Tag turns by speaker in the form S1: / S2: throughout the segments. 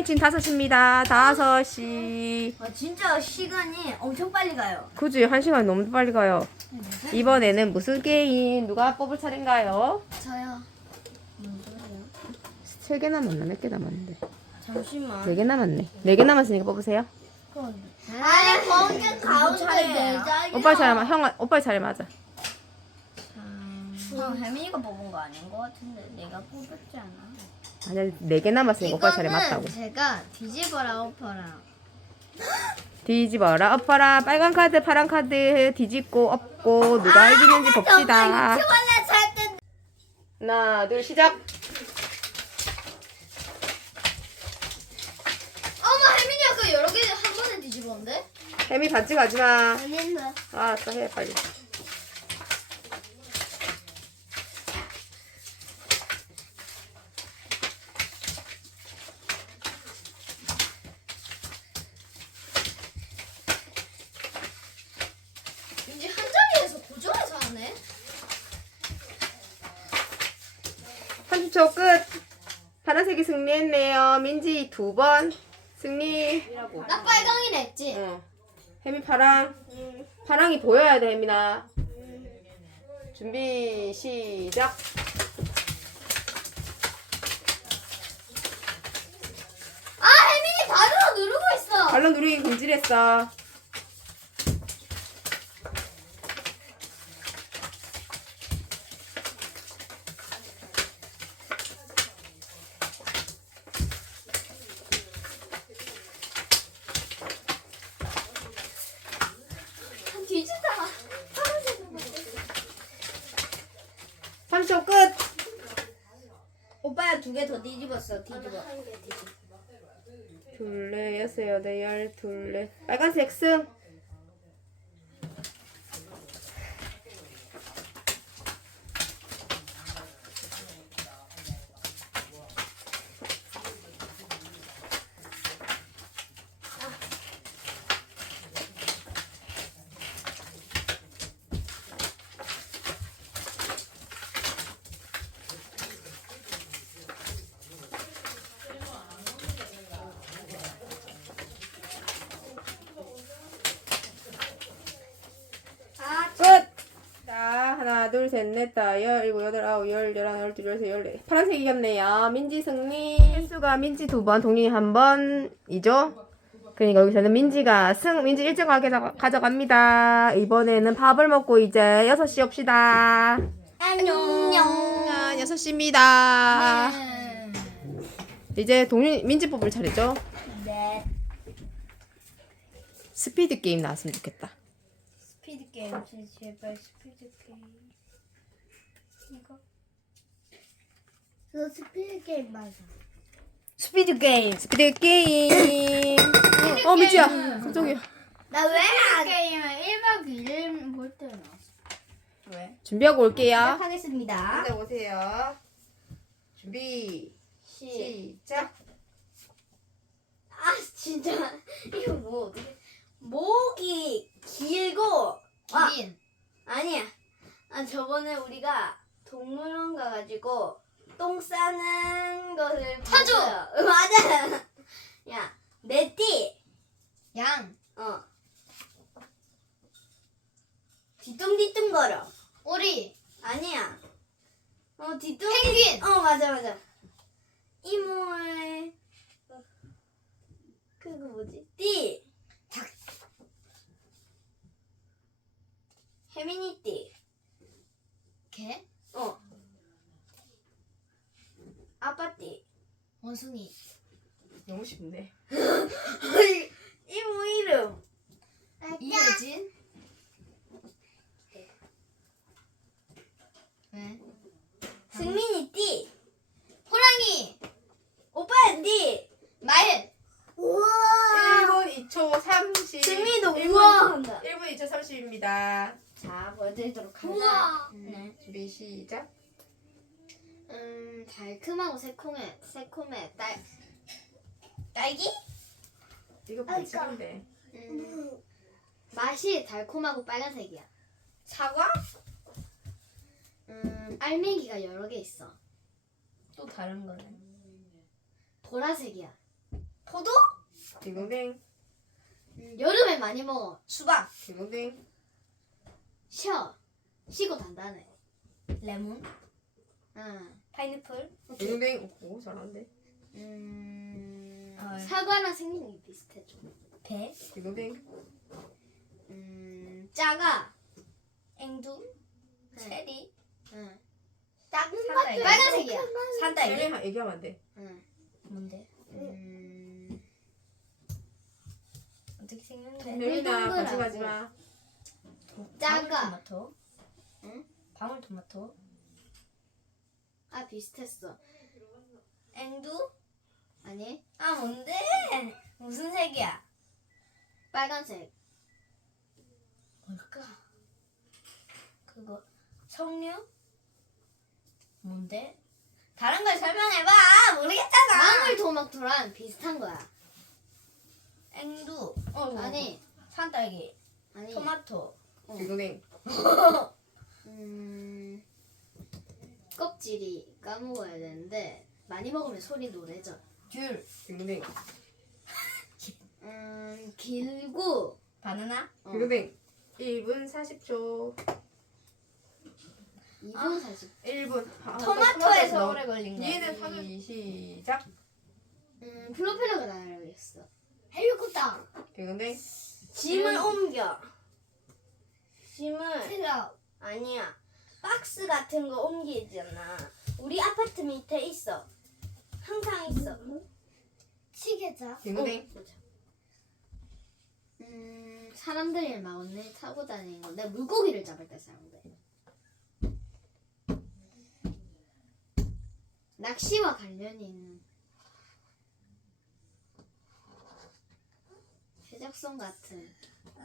S1: 지금 5시입니다. 5시.
S2: 진짜 시간이 엄청 빨리 가요.
S1: 그지? 1시간 너무 빨리 가요. 이번에는 무슨 게임? 누가 뽑을 차례인가요?
S2: 저요. 무슨 소리요?
S1: 3개 남았나? 몇 개 남았는데?
S2: 잠시만.
S1: 4개 남았네. 4개 남았으니까 뽑으세요.
S2: 아니 거기 가운데.
S1: 오빠 차례 형 오빠 차례 맞아.
S2: 혜민이가 뽑은 거 아닌 거 같은데 내가 뽑았지 않아?
S1: 아니야 4개 남았으니까 오빠 차례 맞다고.
S2: 제가 뒤집어라 엎어라.
S1: 뒤집어라 엎어라. 빨간 카드 파란 카드 뒤집고 엎고 누가 이기는지 봅시다.
S2: 원래 잘 때.
S1: 하나 둘 시작.
S2: 어머 혜민이 아까 여러 개 한 번에 뒤집었는데?
S1: 혜미 반칙 하지마.
S2: 아닌데.
S1: 알았어 해 빨리.
S2: 이제 한 자리에서 고정해서 하네.
S1: 30초 끝. 파란색이 승리했네요. 민지 2번 승리.
S2: 나 빨강이라 했지?
S1: 어. 혜미 파랑. 파랑이 보여야 돼 혜민아. 준비 시작.
S2: 아 혜민이 발으로 누르고 있어.
S1: 발로 누르기 금지했어.
S2: 뒤진다.
S1: 30초 끝.
S2: 오빠야 2개 더 뒤집었어. 뒤집어.
S1: 둘레 여섯 여덟 열 둘레 빨간색 승. 끝! 자, 하나, 둘, 셋, 넷, 다, 열, 일곱, 여덟, 아홉, 열, 열하나, 열둘, 열셋, 열넷. 파란색 이겼네요. 민지 승리. 횟수가 민지 2번, 동민이 1번이죠? 그러니까 여기서는 민지가 민지 1점 가져갑니다. 이번에는 밥을 먹고 이제 6시 옵시다.
S2: 안녕.
S1: 6시입니다. 이제 민지 뽑을 차례죠?
S2: 네.
S1: 스피드 게임 나왔으면 좋겠다.
S2: 스피드 게임 제발 스피드 게임. 이거. 저 스피드 게임 맞아. 스피드 게임.
S1: 스피드 게임. 민지야. 그쪽이야.
S2: 나 왜 안 게임은 1박 2일 볼 때 나왔어. 왜?
S1: 준비하고 올게요.
S2: 시작하겠습니다.
S1: 네, 오세요. 준비 시작.
S2: 아 진짜 이거 뭐 어떻게? 목이 길고 긴. 아니야. 저번에 우리가 동물원 가가지고 똥 싸는 것을 타조. 맞아. 야, 내띠. 양. 뒤뚱뒤뚱 걸어. 오리. 아니야. 뒤뚱. 펭귄. 맞아. 이모의 그거 뭐지? 띠. 닭. 혜민이 띠. 개? 아빠 띠. 원숭이.
S1: 너무 쉽네.
S2: 이모 이름. 이효진. 왜? 승민이 띠. 호랑이. 오빠의 띠. 말. 우와.
S1: 1분 2초 30.
S2: 승민이도 우와 한다.
S1: 1분 2초 30입니다.
S2: 자, 보여드리도록 하겠습니다. 네.
S1: 준비 시작.
S2: 달콤하고 새콤해 딸기?
S1: 이거 벌칙인데.
S2: 맛이 달콤하고 빨간색이야. 사과? 알맹이가 여러 개 있어.
S3: 또 다른 거네.
S2: 보라색이야. 포도?
S1: 딩동댕.
S2: 여름에 많이 먹어.
S3: 수박.
S1: 딩동댕.
S2: 쉬고 단단해.
S3: 레몬.
S2: 응.
S3: 파인애플.
S1: 딩동댕. 오 잘하는데.
S2: 사과랑 생긴 게 비슷해 좀.
S3: 배.
S1: 딩동댕.
S2: 작아.
S3: 앵두.
S2: 네.
S3: 체리.
S2: 응.
S3: 작은
S2: 산딸기. 빨간색이야.
S3: 산딸기.
S1: 얘기하면 안 돼.
S2: 응.
S3: 뭔데? 어떻게 생겼는데?
S1: 혜민아
S2: 동글동글하고.
S1: 거짓말하지 마.
S2: 작아.
S3: 방울토마토.
S2: 응?
S3: 방울토마토.
S2: 아 비슷했어.
S3: 앵두?
S2: 아니
S3: 아 뭔데? 무슨 색이야?
S2: 빨간색.
S3: 뭘까? 그거 석류? 뭔데? 다른 걸 설명해봐. 모르겠잖아.
S2: 방울토마토랑 비슷한 거야.
S3: 앵두.
S2: 아니
S3: 산딸기.
S2: 아니.
S3: 토마토.
S1: 딩동댕.
S2: 껍질이 까먹어야 되는데 많이 먹으면 소리 노래져.
S3: 귤.
S1: 딩동댕.
S2: 길고
S3: 바나나.
S1: 딩동댕. 1분 40초.
S2: 2분 40.
S1: 1분.
S3: 토마토에서 오래 걸린 거.
S1: 얘는 선우 시작.
S2: 프로펠러가 날아가겠어.
S3: 헬리콥터.
S1: 딩동댕.
S3: 짐을 옮겨. 짐을
S2: 트럭.
S3: 아니야. 박스 같은 거 옮기잖아. 우리 아파트 밑에 있어. 항상 있어.
S2: 시계자.
S1: 딩동댕.
S2: 사람들이 막 언니 타고 다니는 건데 물고기를 잡을 때 사용돼. 낚시와 관련이 있는 해적선 같은.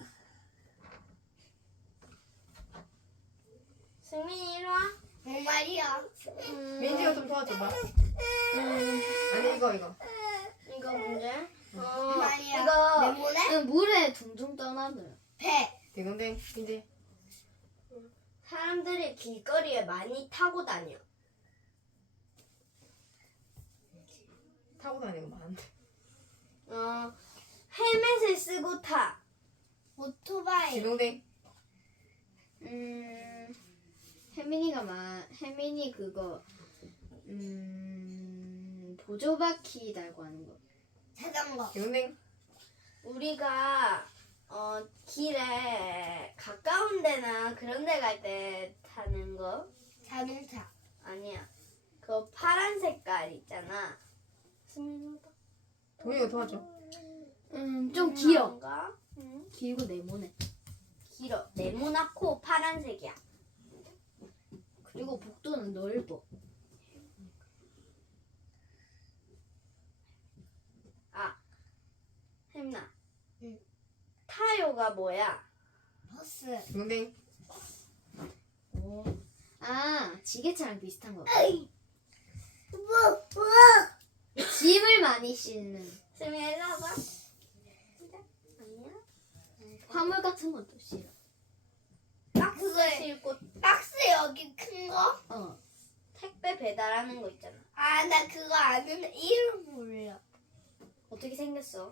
S3: 승민이 이리 와.
S2: 뭔 말이야?
S1: 민지가 좀 도와줘봐. 아니 이거.
S3: 이거 문제?
S2: 말이야.
S3: 이거
S2: 물에 둥둥 떠나들.
S3: 배.
S1: 딩동댕. 민지.
S3: 사람들이 길거리에 많이 타고 다녀.
S1: 타고 다니는 거 많은데.
S3: 헬멧을 쓰고 타.
S2: 오토바이.
S1: 딩동댕.
S2: 혜민이 그거 보조바퀴 달고 하는 거.
S3: 자전거.
S1: 딩동댕.
S3: 우리가 길에 가까운 데나 그런 데 갈 때 타는 거.
S2: 자동차.
S3: 아니야. 그거 파란 색깔 있잖아. 스미노다.
S1: 동이가 도와줘.
S2: 좀 길어.
S3: 뭔가?
S2: 길고 네모네.
S3: 길어. 네모나고 파란색이야.
S2: 그리고 복도는 넓어.
S3: 햄나. 타요가 뭐야?
S2: 버스.
S1: 딩동댕.
S2: 지게차랑 비슷한 거. 짐을 많이 싣는
S3: 스미 일로 와봐. 아니야?
S2: 화물 같은 것도 싫어.
S3: 박스 싣고 박스 여기 큰 거? 택배 배달하는 거 있잖아.
S2: 아, 나 그거 아는데 이름 몰라.
S3: 어떻게 생겼어?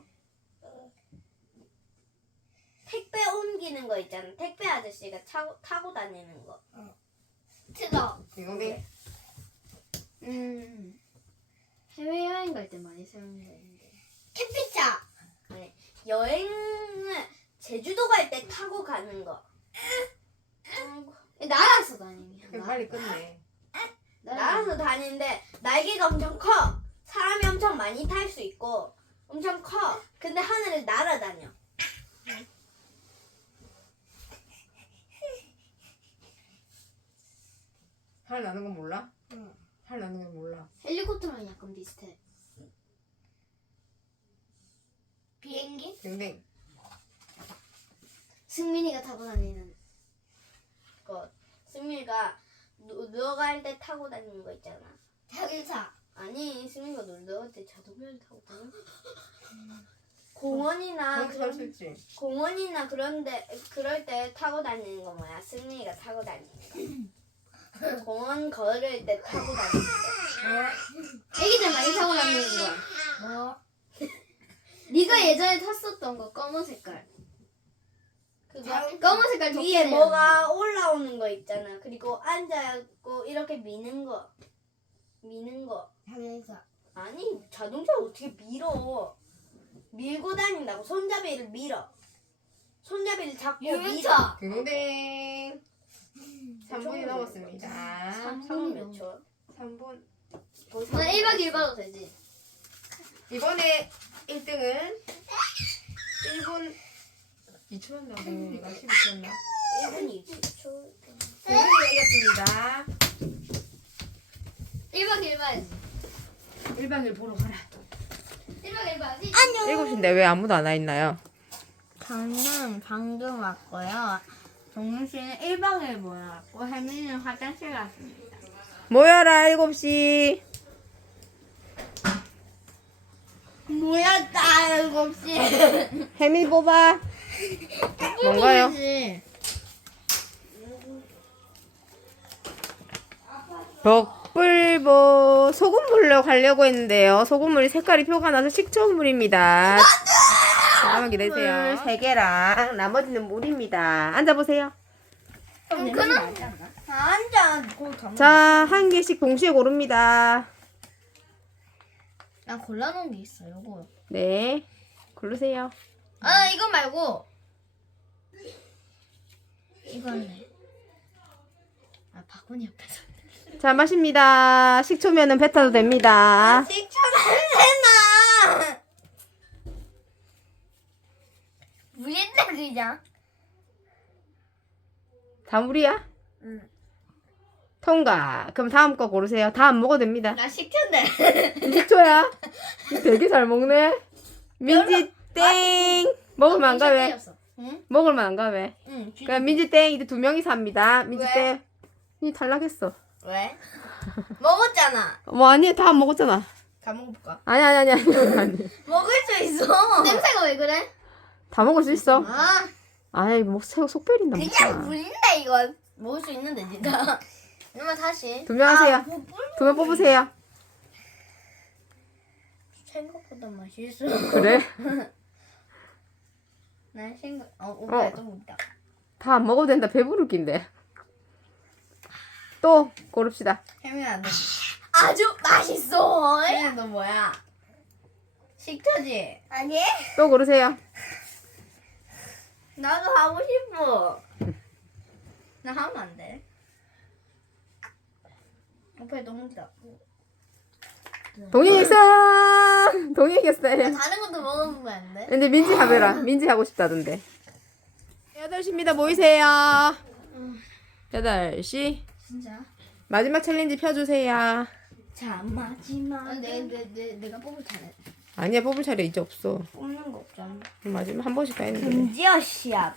S3: 택배 옮기는 거 있잖아. 택배 아저씨가 타고 다니는 거.
S2: 트럭.
S1: 딩동댕.
S2: 해외여행 갈 때 많이 사용되는데.
S3: 캠핑차. 아니, 여행을 제주도 갈 때 타고 가는 거.
S2: 날아서 다니는
S1: 그럼
S2: 거.
S1: 빨리 끝내.
S3: 날아서 다니는데 날개가 엄청 커. 사람이 엄청 많이 탈 수 있고 엄청 커. 근데 하늘을 날아다녀.
S1: 할 나는 건 몰라? 할 나는 건 몰라.
S2: 헬리콥터랑 약간 비슷해.
S3: 비행기?
S1: 딩동댕.
S2: 승민이가 타고 다니는
S3: 거. 승민이가 놀러 갈 때 타고 다니는 거 있잖아.
S2: 자동차.
S3: 아니, 승민이가 놀러 갈 때 자동차를 타고 다녀? 공원이나
S1: 그렇게 할수 있지.
S3: 공원이나 그런데 그럴 때 타고 다니는 거 뭐야? 승민이가 타고 다니는 거. 공원 걸을 때 타고 다니는 거.
S2: 애기들 많이 타고 다니는 거. 네가 예전에 탔었던 거 검은 색깔. 그거 검은 색깔
S3: 위에
S2: 덕분에
S3: 뭐가 올라오는 거 있잖아. 그리고 앉아있고 이렇게 미는 거.
S2: 자동차.
S3: 아니 자동차를 어떻게 밀어? 밀고 다닌다고. 손잡이를 밀어. 손잡이를 잡고 밀어.
S2: 유모차.
S1: 딩동댕. 3분이 넘었습니다.
S3: 3분 몇 초?
S1: 3분.
S2: 나 1박 2일 봐도 되지.
S1: 이번에 1등은 1분 2초였나? 동윤이가 12초였나?
S3: 1분 20초.
S1: 동윤이가 이겼습니다.
S2: 1박 2일 봐야지.
S1: 1박 2일 보러 가라.
S2: 1박 2일 봐야지.
S1: 7시인데 왜 아무도 안 와 있나요?
S2: 저는 방금 왔고요. 동윤 씨는 1박 2일 보러 왔고 혜민이는 화장실 갔습니다.
S1: 모여라 7시.
S2: 뭐야 나 7시.
S1: 혜민 뽑아. 뭔가요? 벽불보 소금물로 가려고 했는데요. 소금물이 색깔이 표가 나서 식초물입니다. 잠깐만 기다리세요. 3개랑 나머지는 물입니다. 앉아보세요.
S3: 앉아.
S1: 자, 한 개씩 동시에 고릅니다.
S2: 나 골라놓은 게 있어 요거.
S1: 네, 고르세요.
S2: 아 이거 말고 이거네. 아 바구니 옆에서.
S1: 자, 마십니다. 식초면은 뱉어도 됩니다.
S3: 식초 냄새나.
S2: 물인데 그냥.
S1: 다 물이야?
S2: 응.
S1: 통과. 그럼 다음 거 고르세요. 다 안 먹어도 됩니다.
S2: 나 식초인데.
S1: 식초야? 되게 잘 먹네. 민지 땡. 먹을만 안 가 왜?
S2: 응?
S1: 먹을만 안 가 왜?
S2: 응.
S1: 그럼 민지 땡 이제 2명이서 합니다. 민지
S2: 왜?
S1: 땡. 이 탈락했어.
S2: 왜? 먹었잖아.
S1: 뭐 아니 다 안 먹었잖아.
S2: 다 먹어볼까?
S1: 아니.
S2: 먹을 수 있어. 냄새가 왜 그래?
S1: 다 먹을 수 있어.
S2: 아
S1: 아이 속 베린다.
S2: 그냥 물인데 이거 먹을 수 있는데 진짜. 엄마 다시.
S1: 2명 하세요.
S2: 뭐
S1: 2명 뽑으세요.
S2: 생각보다 맛있어.
S1: 그래?
S2: 난 생각. 오빠 또 먹다.
S1: 다 안 먹어도 된다. 배부를 낀데. 또 고릅시다.
S2: 혜민아 너. 아주 맛있어. 혜민아 너 뭐야? 식초지? 아니.
S1: 또 고르세요.
S2: 나도 하고 싶어. 나 하면 안 돼. 오빠 너 먹자.
S1: 동희 일승! 동희 이겼어요.
S2: 다른 것도 먹으면 안 돼?
S1: 근데 민지 하더라. 민지 하고 싶다던데. 8시입니다. 모이세요. 8시.
S2: 진짜?
S1: 마지막 챌린지 펴주세요.
S2: 자 마지막. 내가 뽑을 차례.
S1: 아니야, 뽑을 차례 이제 없어.
S2: 뽑는 거 없잖아.
S1: 마지막 한 번씩 다 했는데.
S3: 금지어 시합.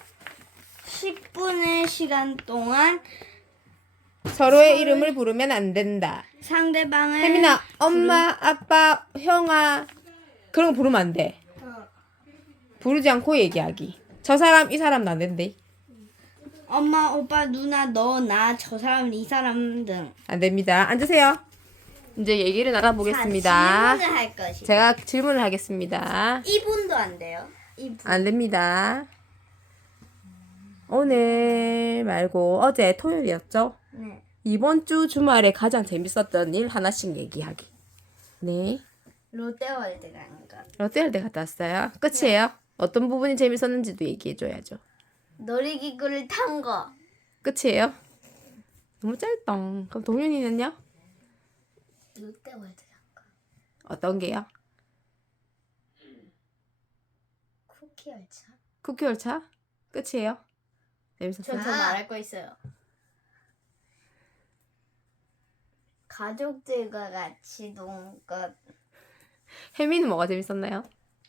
S3: 10분의 시간 동안
S1: 서로의 이름을 부르면 안 된다.
S3: 상대방을
S1: 혜민아, 엄마, 아빠, 형아 그런 거 부르면 안 돼. 부르지 않고 얘기하기. 저 사람, 이 사람도 안 된대.
S3: 엄마, 오빠, 누나, 너, 나, 저 사람, 이 사람 등.
S1: 안 됩니다. 앉으세요. 이제 얘기를 나눠보겠습니다.
S3: 자, 질문을 할 것이.
S1: 제가 질문을 하겠습니다.
S3: 이분도 안 돼요. 이분.
S1: 안 됩니다. 오늘 말고 어제 토요일이었죠?
S3: 네.
S1: 이번 주 주말에 가장 재밌었던 일 하나씩 얘기하기. 네.
S3: 롯데월드 간 거.
S1: 롯데월드 갔다 왔어요. 끝이에요. 어떤 부분이 재밌었는지도 얘기해줘야죠.
S3: 놀이기구를 탄 거.
S1: 끝이에요. 너무 짧다. 그럼 동윤이는요?
S2: 롯데월드 간 거.
S1: 어떤 게요?
S2: 쿠키 열차.
S1: 쿠키 열차? 끝이에요. 재밌었어요.
S3: 저 더 말할 거 있어요. 가족들과 같이 논 것.
S1: 혜미는 뭐가 재밌었나요?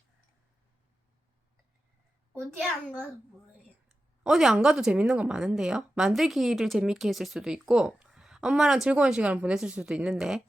S2: 어디 안 가서 뭐해.
S1: 어디 안 가도 재밌는 건 많은데요. 만들기를 재밌게 했을 수도 있고 엄마랑 즐거운 시간을 보냈을 수도 있는데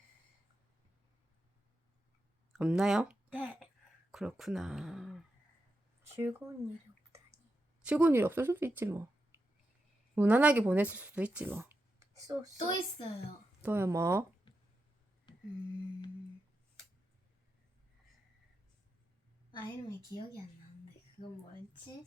S1: 없나요?
S3: 네.
S1: 그렇구나.
S3: 즐거운 일이 없다니.
S1: 즐거운 일이 없을 수도 있지 뭐. 무난하게 보냈을 수도 있지 뭐.
S2: 또 있어요.
S1: 또요 뭐?
S2: 아 이름이 기억이 안 나는데 그거 뭐였지?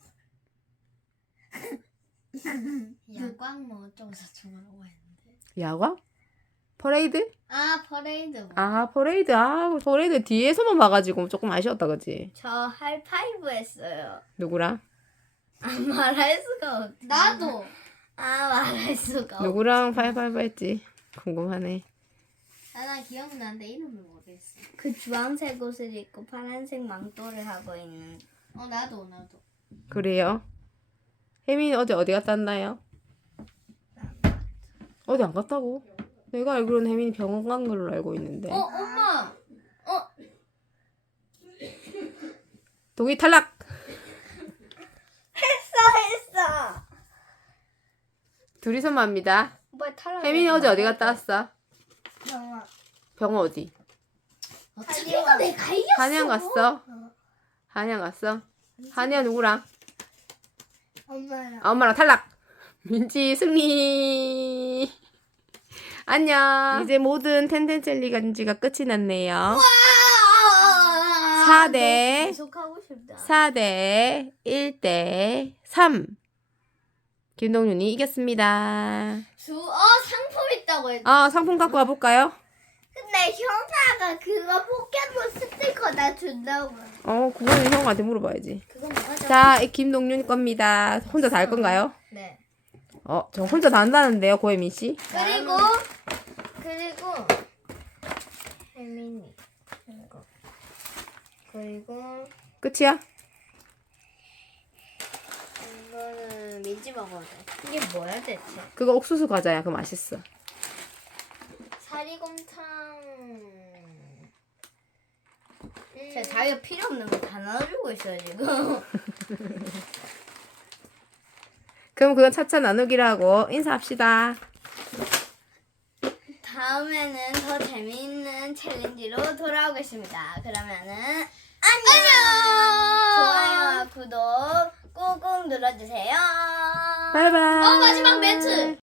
S2: 야광 뭐 어쩌고 저쩌고 했는데.
S1: 야광? 퍼레이드?
S2: 아 퍼레이드. 뭐.
S1: 아 퍼레이드. 아 퍼레이드 뒤에서만 봐가지고 조금 아쉬웠다 그지?
S3: 저 하이파이브 했어요.
S1: 누구랑?
S3: 아, 말할 수가 없.
S2: 나도.
S3: 아, 말할 수가 없.
S1: 누구랑 파이파이브 했지? 궁금하네.
S2: 나 기억나는데 이름을 모르겠어.
S3: 그 주황색 옷을 입고 파란색 망토를 하고 있는.
S2: 나도.
S1: 그래요? 혜민이 어디 갔다 왔나요? 어디 안 갔다고? 내가 알기로는 혜민이 병원 간 걸로 알고 있는데.
S2: 엄마.
S1: 동의 탈락!
S3: 했어.
S1: 둘이서만 합니다.
S3: 뭐 탈락.
S1: 혜민이 어디 갔다 왔어?
S3: 병원.
S1: 병원 어디?
S3: 자기가 내가 이겼어.
S1: 한양 갔어? 한양 갔어? 한양 누구랑?
S3: 엄마랑.
S1: 아, 엄마랑 탈락! 민지 승리! 안녕! 이제 모든 텐텐 젤리간지가 끝이 났네요. 4대
S3: 계속 하고 싶다.
S1: 4대 1대 3. 김동윤이 이겼습니다.
S2: 상품 있다고 했.
S1: 상품 갖고 와볼까요?
S3: 근데 형아가 그거 포켓몬 스티커 나 준다고.
S1: 그거는 형한테 물어봐야지.
S3: 그건 뭐죠?
S1: 자, 이 김동윤 겁니다. 혼자 다 할 건가요?
S3: 네.
S1: 저 혼자 다 한다는데요, 고혜민 씨.
S3: 그리고 혜민이 이거. 그리고
S1: 끝이야?
S3: 이거는 민지 먹어야 돼. 이게 뭐야 대체?
S1: 그거 옥수수 과자야. 그거 맛있어.
S3: 사리곰탕. 제가 자기가 필요 없는 거 다 나눠주고 있어요 지금.
S1: 그럼 그건 차차 나누기라고 인사합시다.
S3: 다음에는 더 재미있는 챌린지로 돌아오겠습니다. 그러면은 안녕. 좋아요와 구독 꾹꾹 눌러주세요.
S1: 바이바이.
S2: 마지막 멘트.